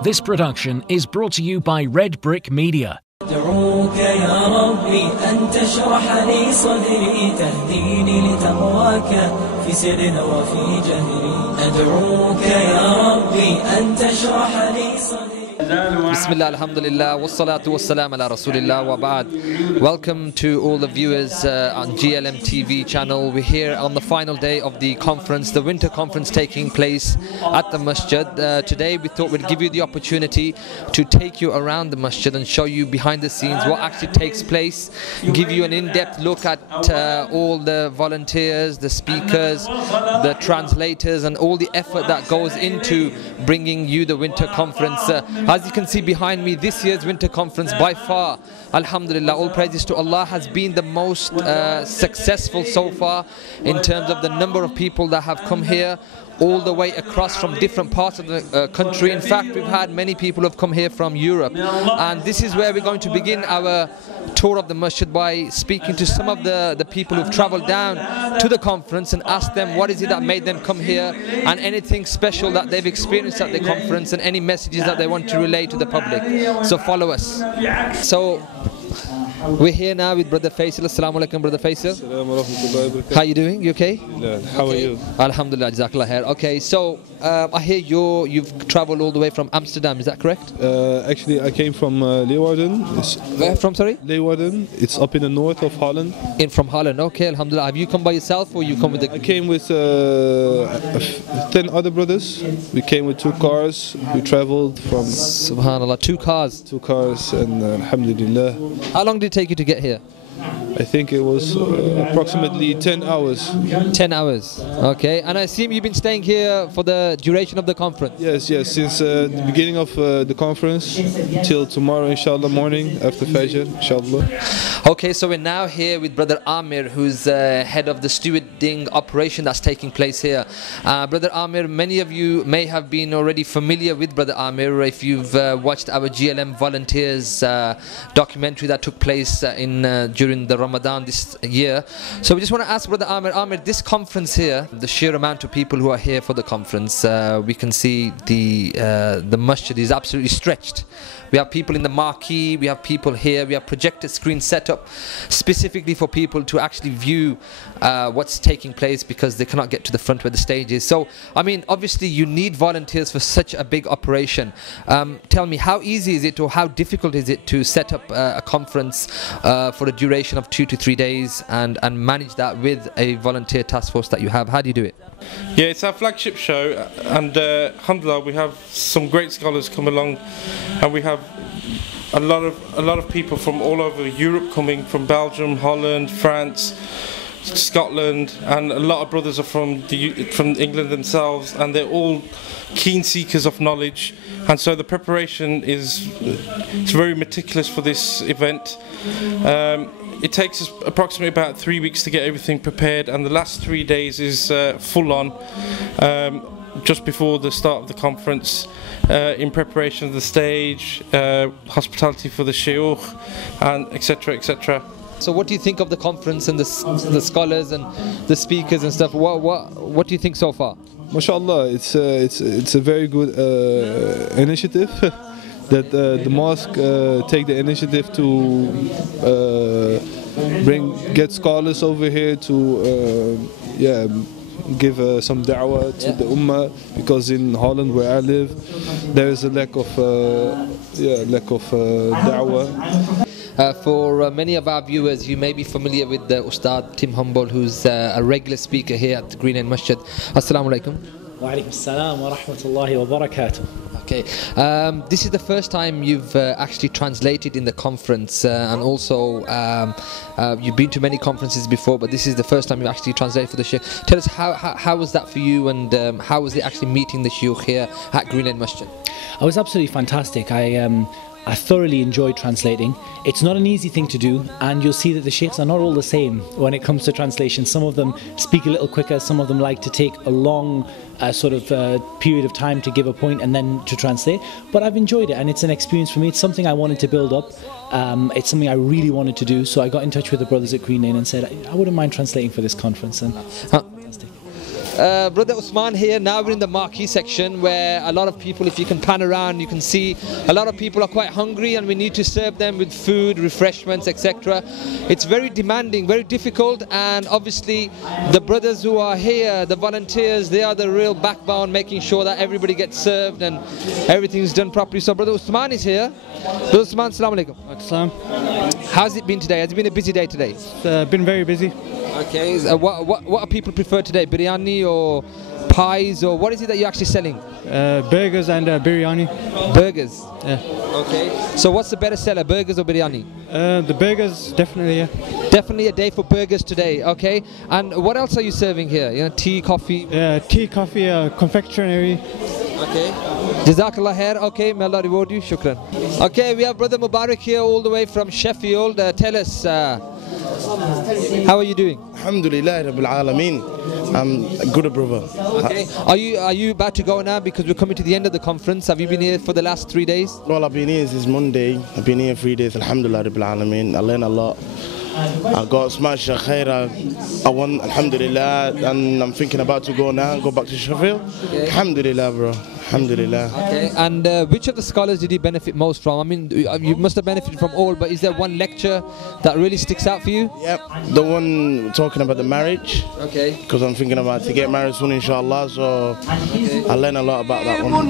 This production is brought to you by Red Brick Media. أدعوك يا ربي أن تشرح لي صدري تهديني لتقواك في سر وفي جهري أدعوك يا ربي أن تشرح لي صدري Bismillah, alhamdulillah, wassalatu wassalam ala rasulillah wa ba'd. Welcome to all the viewers on GLM TV channel. We're here on the final day of the conference, the winter conference taking place at the Masjid. Today we thought we'd give you the opportunity to take you around the Masjid and show you behind the scenes what actually takes place, give you an in-depth look at all the volunteers, the speakers, the translators and all the effort that goes into bringing you the winter conference. As you can see behind me, this year's winter conference by far, alhamdulillah, all praises to Allah, has been the most successful so far in terms of the number of people that have come here all the way across from different parts of the country. In fact, we've had many people who have come here from Europe, and this is where we're going to begin our tour of the Masjid by speaking to some of the people who've travelled down to the conference and ask them what is it that made them come here and anything special that they've experienced at the conference and any messages that they want to relay to the public. So follow us. So we're here now with Brother Faisal. Assalamu alaikum, Brother Faisal. How are you doing? You okay? How are you? Alhamdulillah, jazakallah khair. Okay, so I hear you've travelled all the way from Amsterdam, is that correct? Actually, I came from Leeuwarden. Where from, sorry? Leeuwarden. It's up in the north of Holland. From Holland, okay, alhamdulillah. Have you come by yourself or you come with the... I came with 10 other brothers. We came with 2 cars. We travelled from... Subhanallah, 2 cars. 2 cars and alhamdulillah. How long did it take you to get here? I think it was approximately 10 hours. 10 hours, okay. And I assume you've been staying here for the duration of the conference? Yes, since the beginning of the conference till tomorrow, inshallah, morning after Fajr, inshallah. Okay, so we're now here with Brother Amir, who's head of the stewarding operation that's taking place here. Brother Amir, many of you may have been already familiar with Brother Amir if you've watched our GLM Volunteers documentary that took place during the Ramadan this year. So we just want to ask Brother Amir, this conference here, the sheer amount of people who are here for the conference, we can see the Masjid is absolutely stretched. We have people in the marquee, we have people here, we have projector screens set up specifically for people to actually view what's taking place because they cannot get to the front where the stage is. So, I mean, obviously you need volunteers for such a big operation. Tell me, how easy is it or how difficult is it to set up a conference for a duration of 2 to 3 days and manage that with a volunteer task force that you have? How do you do it? Yeah, it's our flagship show, and alhamdulillah, we have some great scholars come along, and we have a lot of people from all over Europe coming, from Belgium, Holland, France, Scotland, and a lot of brothers are from England themselves, and they're all keen seekers of knowledge. And so the preparation is very meticulous for this event. It takes us approximately about 3 weeks to get everything prepared, and the last 3 days is full on, just before the start of the conference, in preparation of the stage, hospitality for the shiur, and etc. etc. So what do you think of the conference and the scholars and the speakers and stuff? What do you think so far? MashaAllah, it's a very good initiative that the mosque take the initiative to get scholars over here to give some da'wah to the ummah, because in Holland where I live there is a lack of da'wah. For many of our viewers, you may be familiar with the Ustad Tim Humble, who's a regular speaker here at the Green End Masjid. Assalamu alaikum. Wa alaikum assalam wa rahmatullahi wa barakatuh. Okay, this is the first time you've actually translated in the conference, and also you've been to many conferences before, but this is the first time you've actually translated for the Sheikh. Tell us how was that for you, and how was it actually meeting the Sheikh here at Green End Masjid? It was absolutely fantastic. I thoroughly enjoyed translating. It's not an easy thing to do, and you'll see that the sheikhs are not all the same when it comes to translation. Some of them speak a little quicker, some of them like to take a long period of time to give a point and then to translate. But I've enjoyed it, and it's an experience for me. It's something I wanted to build up. It's something I really wanted to do, so I got in touch with the brothers at Green Lane and said I wouldn't mind translating for this conference. And fantastic. Brother Usman here. Now we're in the marquee section where a lot of people, if you can pan around, you can see a lot of people are quite hungry and we need to serve them with food, refreshments, etc. It's very demanding, very difficult, and obviously the brothers who are here, the volunteers, they are the real backbone, making sure that everybody gets served and everything's done properly. So Brother Usman is here. Brother Usman, assalamu alaikum. Assalam. How's it been today? Has it been a busy day today? It's been very busy. Okay, what do people prefer today? Biryani or pies, or what is it that you're actually selling? Burgers and biryani. Burgers? Yeah. Okay. So what's the better seller, burgers or biryani? The burgers, definitely, yeah. Definitely a day for burgers today, okay. And what else are you serving here? You know, tea, coffee? Tea, coffee, confectionery. Okay. Jazakallah khair. Okay, may Allah reward you. Shukran. Okay, we have Brother Mubarak here all the way from Sheffield. Tell us, how are you doing? Alhamdulillah Rabbil Alameen. I'm good, brother. Okay. Are you about to go now because we're coming to the end of the conference? Have you been here for the last 3 days? Well, I've been here since Monday. I've been here 3 days. Alhamdulillah Rabbil Alameen. I learned a lot. I got smashed khair. I won, alhamdulillah, and I'm thinking about to go now, go back to Sheffield. Okay. Alhamdulillah, bro. Alhamdulillah. Okay. And which of the scholars did you benefit most from? I mean, you must have benefited from all, but is there one lecture that really sticks out for you? Yep, the one talking about the marriage. Okay. Because I'm thinking about to get married soon, inshallah. So I learned a lot about that one.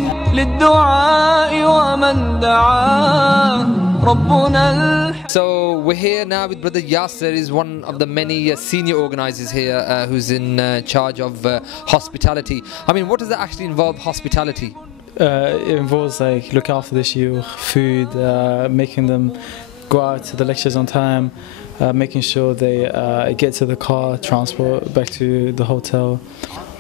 So we're here now with Brother Yasser. He's one of the many senior organizers here who's in charge of hospitality. I mean, what does that actually involve, hospitality? It involves like look after the shuyukh, food, making them go out to the lectures on time, making sure they get to the car, transport back to the hotel.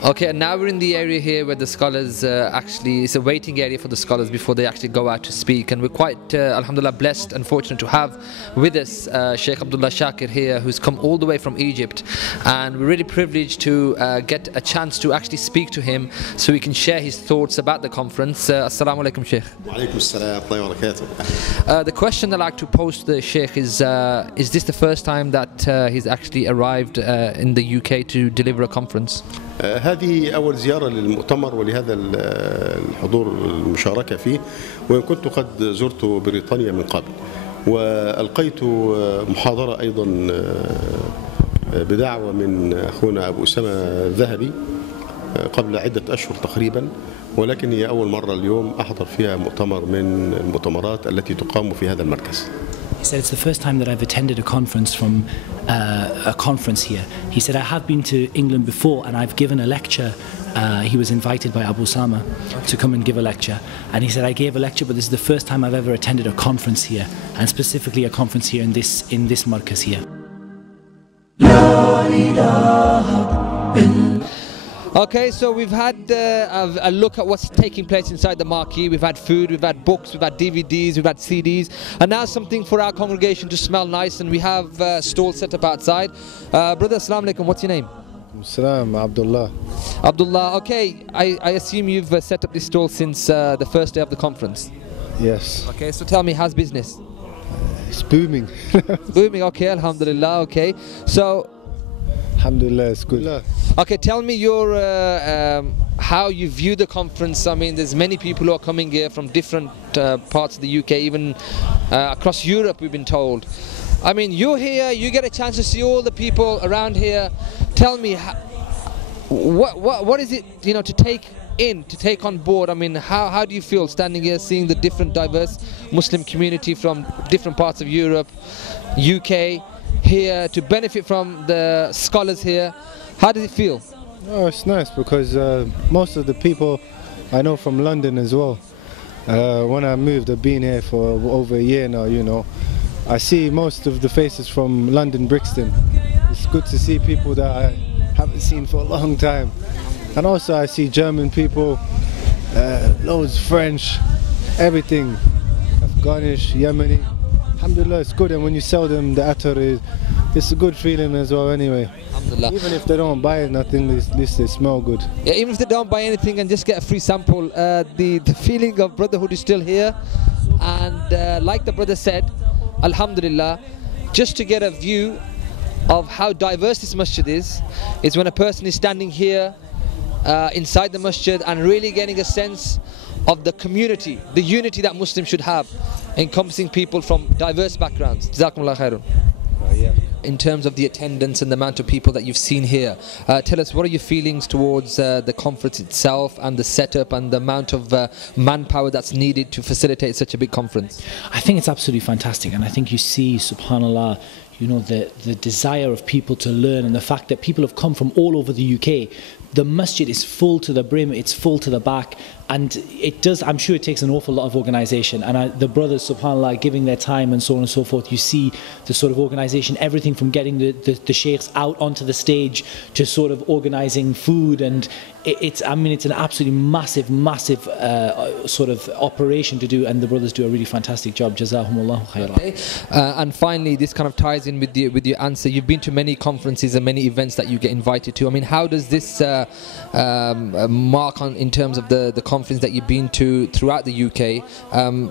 Okay, and now we're in the area here where the scholars actually, it's a waiting area for the scholars before they actually go out to speak, and we're quite, alhamdulillah, blessed and fortunate to have with us Sheikh Abdullah Shakir here, who's come all the way from Egypt, and we're really privileged to get a chance to actually speak to him so he can share his thoughts about the conference. Assalamu alaikum, Sheikh. Wa alaikum assalam wa rahmatullahi wa barakatuh. The question I'd like to pose to the Sheikh is this the first time that he's actually arrived in the UK to deliver a conference? هذه أول زيارة للمؤتمر ولهذا الحضور المشاركة فيه، وإن كنت قد زرت بريطانيا من قبل، وألقيت محاضرة أيضا بدعوة من أخونا أبو أسامة الذهبي قبل عدة أشهر تقريبا، ولكن هي أول مرة اليوم أحضر فيها مؤتمر من المؤتمرات التي تقام في هذا المركز. He said, it's the first time that I've attended a conference from a conference here. He said, I have been to England before and I've given a lecture. He was invited by Abu Sama to come and give a lecture. And he said, I gave a lecture, but this is the first time I've ever attended a conference here, and specifically a conference here in this markaz here. Okay, so we've had a look at what's taking place inside the marquee. We've had food, we've had books, we've had DVDs, we've had CDs, and now something for our congregation to smell nice, and we have stalls set up outside. Brother, assalamu alaikum, what's your name? Salam, Abdullah. Abdullah, okay, I assume you've set up this stall since the first day of the conference? Yes. Okay, so tell me, how's business? It's booming. Booming, okay, alhamdulillah, okay. So, alhamdulillah, it's good. okay, tell me your how you view the conference. I mean, there's many people who are coming here from different parts of the UK, even across Europe, we've been told. I mean, you're here, you get a chance to see all the people around here. Tell me, what is it, you know, to take on board? I mean, how do you feel standing here, seeing the different diverse Muslim community from different parts of Europe, UK, here to benefit from the scholars here? How does it feel? Oh, it's nice because most of the people I know from London as well. When I moved, I've been here for over a year now, you know. I see most of the faces from London, Brixton. It's good to see people that I haven't seen for a long time. And also I see German people, loads French, everything. Afghanish, Yemeni. Alhamdulillah, it's good, and when you sell them the attar, it's a good feeling as well anyway. Alhamdulillah. Even if they don't buy nothing, at least they smell good. Yeah, even if they don't buy anything and just get a free sample, the feeling of brotherhood is still here. And like the brother said, alhamdulillah, just to get a view of how diverse this masjid is when a person is standing here inside the masjid and really getting a sense of the community, the unity that Muslims should have, encompassing people from diverse backgrounds. Jazakumullah khairun. In terms of the attendance and the amount of people that you've seen here, tell us, what are your feelings towards the conference itself and the setup and the amount of manpower that's needed to facilitate such a big conference? I think it's absolutely fantastic, and I think you see, subhanallah, you know, the desire of people to learn, and the fact that people have come from all over the UK. The masjid is full to the brim, it's full to the back, and it does, I'm sure it takes an awful lot of organisation, and the brothers, subhanAllah, giving their time and so on and so forth. You see the sort of organisation, everything from getting the sheikhs out onto the stage to sort of organising food, and it's an absolutely massive sort of operation to do, and the brothers do a really fantastic job. Jazahumullahu khairan. Okay. And finally, this kind of ties in with your answer. You've been to many conferences and many events that you get invited to. I mean, how does this mark on in terms of the conference that you've been to throughout the UK?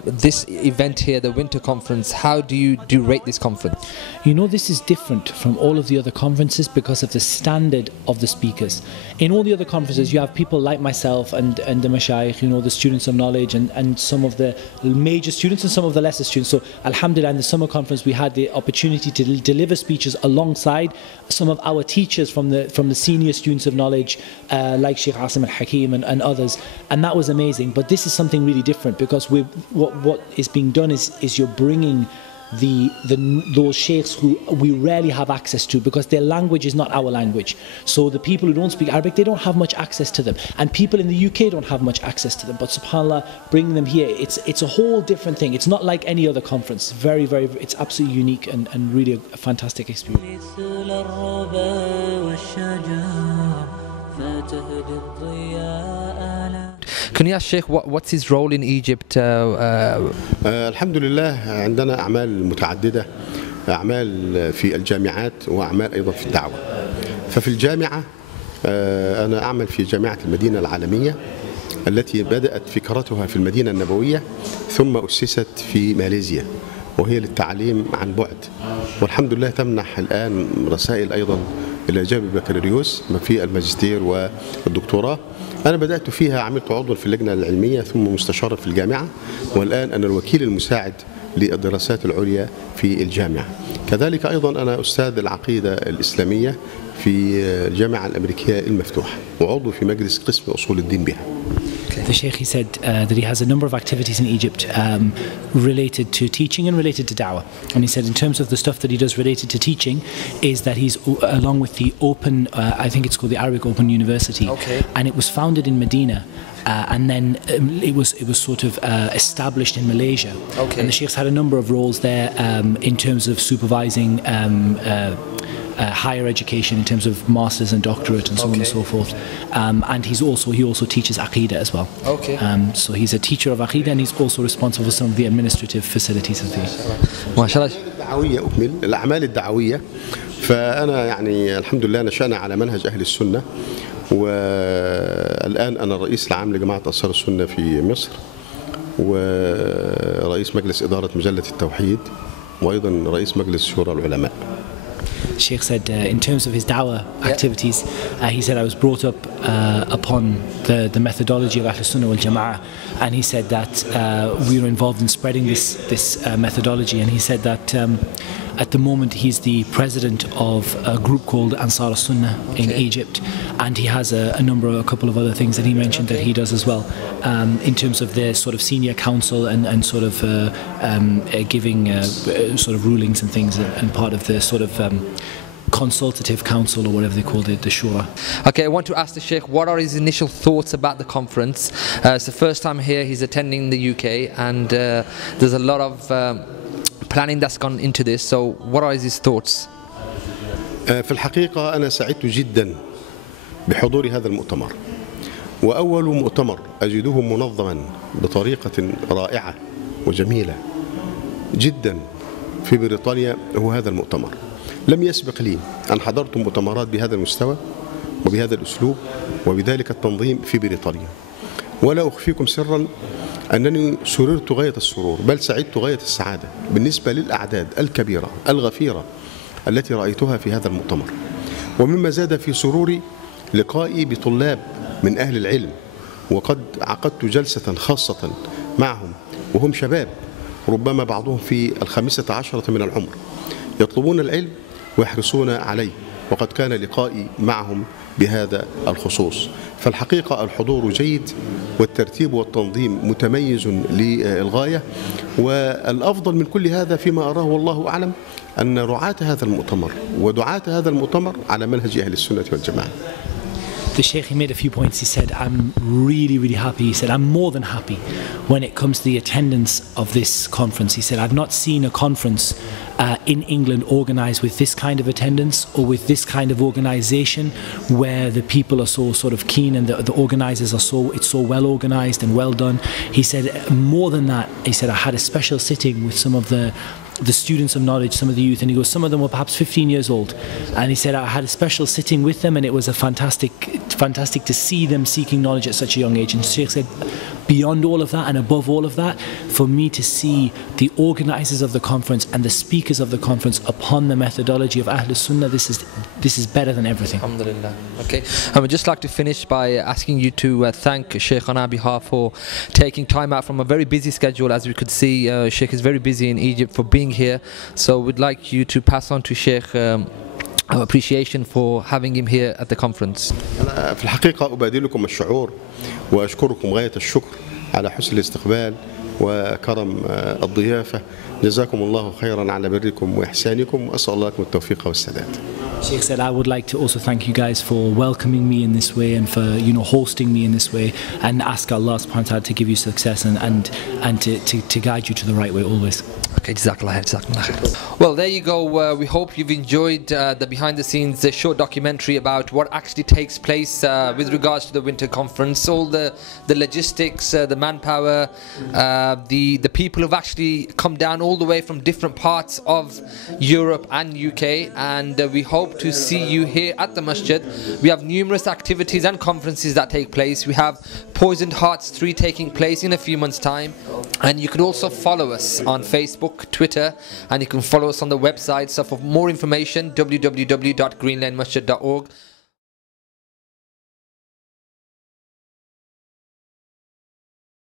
This event here, the winter conference, how do you rate this conference? You know, this is different from all of the other conferences because of the standard of the speakers. In all the other conferences, you have people like myself and the mashayikh, you know, the students of knowledge, and some of the major students and some of the lesser students. So alhamdulillah, in the summer conference we had the opportunity to deliver speeches alongside some of our teachers from the senior students of knowledge, like Sheikh Asim al-Hakim and others, and that was amazing. But this is something really different, because what is being done is you're bringing those sheikhs who we rarely have access to, because their language is not our language. So the people who don't speak Arabic, they don't have much access to them, and people in the UK don't have much access to them. But subhanallah, bringing them here, it's a whole different thing. It's not like any other conference. Very, it's absolutely unique and really a fantastic experience. Can you ask Sheikh what's his role in Egypt? الحمد لله عندنا أعمال متعددة، أعمال في الجامعات وأعمال أيضا في الدعوة. ففي الجامعة أنا أعمل في جامعة المدينة العالمية التي بدأت فكرتها في المدينة النبوية ثم أسست في ماليزيا، وهي للتعليم عن بعد، والحمد لله تمنح الآن رسائل أيضا إلى جانب البكالوريوس في الماجستير والدكتوراه. أنا بدأت فيها، عملت عضوا في اللجنة العلمية ثم مستشارا في الجامعة، والآن أنا الوكيل المساعد للدراسات العليا في الجامعة. كذلك أيضا أنا أستاذ العقيدة الإسلامية في الجامعة الأمريكية المفتوحة، وعضو في مجلس قسم أصول الدين بها. The Sheikh, he said that he has a number of activities in Egypt related to teaching and related to da'wah. And he said in terms of the stuff that he does related to teaching is that he's along with the Open, I think it's called the Arabic Open University. Okay. And it was founded in Medina. And then it was sort of established in Malaysia. Okay. And the Sheikh's had a number of roles there in terms of supervising higher education in terms of masters and doctorate and so on and so forth. And he also teaches Aqidah as well. Okay. So he's a teacher of Aqidah, and he's also responsible for some of the administrative facilities of the. MashaAllah. الأعمال الدعوية، فأنا يعني الحمد لله نشأنا على منهج أهل السنة، والآن أنا الرئيس العام لجماعة أنصار السنة في مصر، ورئيس مجلس إدارة مجلة التوحيد، وأيضا رئيس مجلس شورى العلماء. Sheikh said in terms of his dawah activities, he said I was brought up upon the methodology of Ahl Sunnah wal Jama'ah, and he said that we were involved in spreading this methodology, and he said that at the moment he's the president of a group called Ansar Sunnah in Egypt, and he has a couple of other things that he mentioned that he does as well, in terms of their sort of senior council and sort of giving sort of rulings and things, and part of the sort of consultative council or whatever they called it, the shura. Okay, I want to ask the Sheikh what are his initial thoughts about the conference. It's the first time here he's attending the UK, and there's a lot of planning that's gone into this. So what are his thoughts? في الحقيقة أنا سعدت جدا بحضور هذا المؤتمر، وأول مؤتمر أجده منظما بطريقة رائعة وجميلة جدا في بريطانيا هو هذا المؤتمر. لم يسبق لي أن حضرت مؤتمرات بهذا المستوى وبهذا الأسلوب وبذلك التنظيم في بريطانيا، ولا أخفيكم سرا أنني سررت غاية السرور، بل سعدت غاية السعادة بالنسبة للأعداد الكبيرة الغفيرة التي رأيتها في هذا المؤتمر. ومما زاد في سروري لقائي بطلاب من أهل العلم، وقد عقدت جلسة خاصة معهم وهم شباب ربما بعضهم في 15 من العمر، يطلبون العلم ويحرصون عليه، وقد كان لقائي معهم بهذا الخصوص. فالحقيقة الحضور جيد والترتيب والتنظيم متميز للغاية، والأفضل من كل هذا فيما أراه والله أعلم أن رعاة هذا المؤتمر ودعاة هذا المؤتمر على منهج أهل السنة والجماعة. The Sheikh, he made a few points. He said, I'm really happy. He said, I'm more than happy when it comes to the attendance of this conference. He said, I've not seen a conference in England organised with this kind of attendance or with this kind of organisation where the people are so sort of keen and the organisers are it's so well organised and well done. He said, more than that, he said, I had a special sitting with some of the students of knowledge, some of the youth, and he goes, some of them were perhaps 15 years old, and he said I had a special sitting with them, and it was a fantastic to see them seeking knowledge at such a young age. And Sheikh said, beyond all of that and above all of that, for me to see the organisers of the conference and the speakers of the conference upon the methodology of Ahlul Sunnah, this is better than everything. Alhamdulillah. Okay, I would just like to finish by asking you to thank Sheikh on our behalf for taking time out from a very busy schedule. As we could see, Sheikh is very busy in Egypt, for being here. So we'd like you to pass on to Sheikh our appreciation for having him here at the conference. أنا في الحقيقة أبادلكم الشعور وأشكركم غاية الشكر على حسن الاستقبال وكرم الضيافة. جزاكم الله خيرا على بركم وإحسانكم، وأسأل الله لكم التوفيق والسداد. Sheikh said, I would like to also thank you guys for welcoming me in this way and for hosting me in this way, and ask Allah subhanahu wa ta'ala to give you success and to guide you to the right way always. Okay, Jazakallah khair. Well, there you go. We hope you've enjoyed the behind the scenes, the short documentary about what actually takes place with regards to the winter conference, all the logistics, the manpower, the people who've actually come down all the way from different parts of Europe and UK, and we hope to see you here at the Masjid. We have numerous activities and conferences that take place. We have Poisoned Hearts 3 taking place in a few months' time, and you can also follow us on Facebook, Twitter, and you can follow us on the website. So for more information, www.greenlanemasjid.org.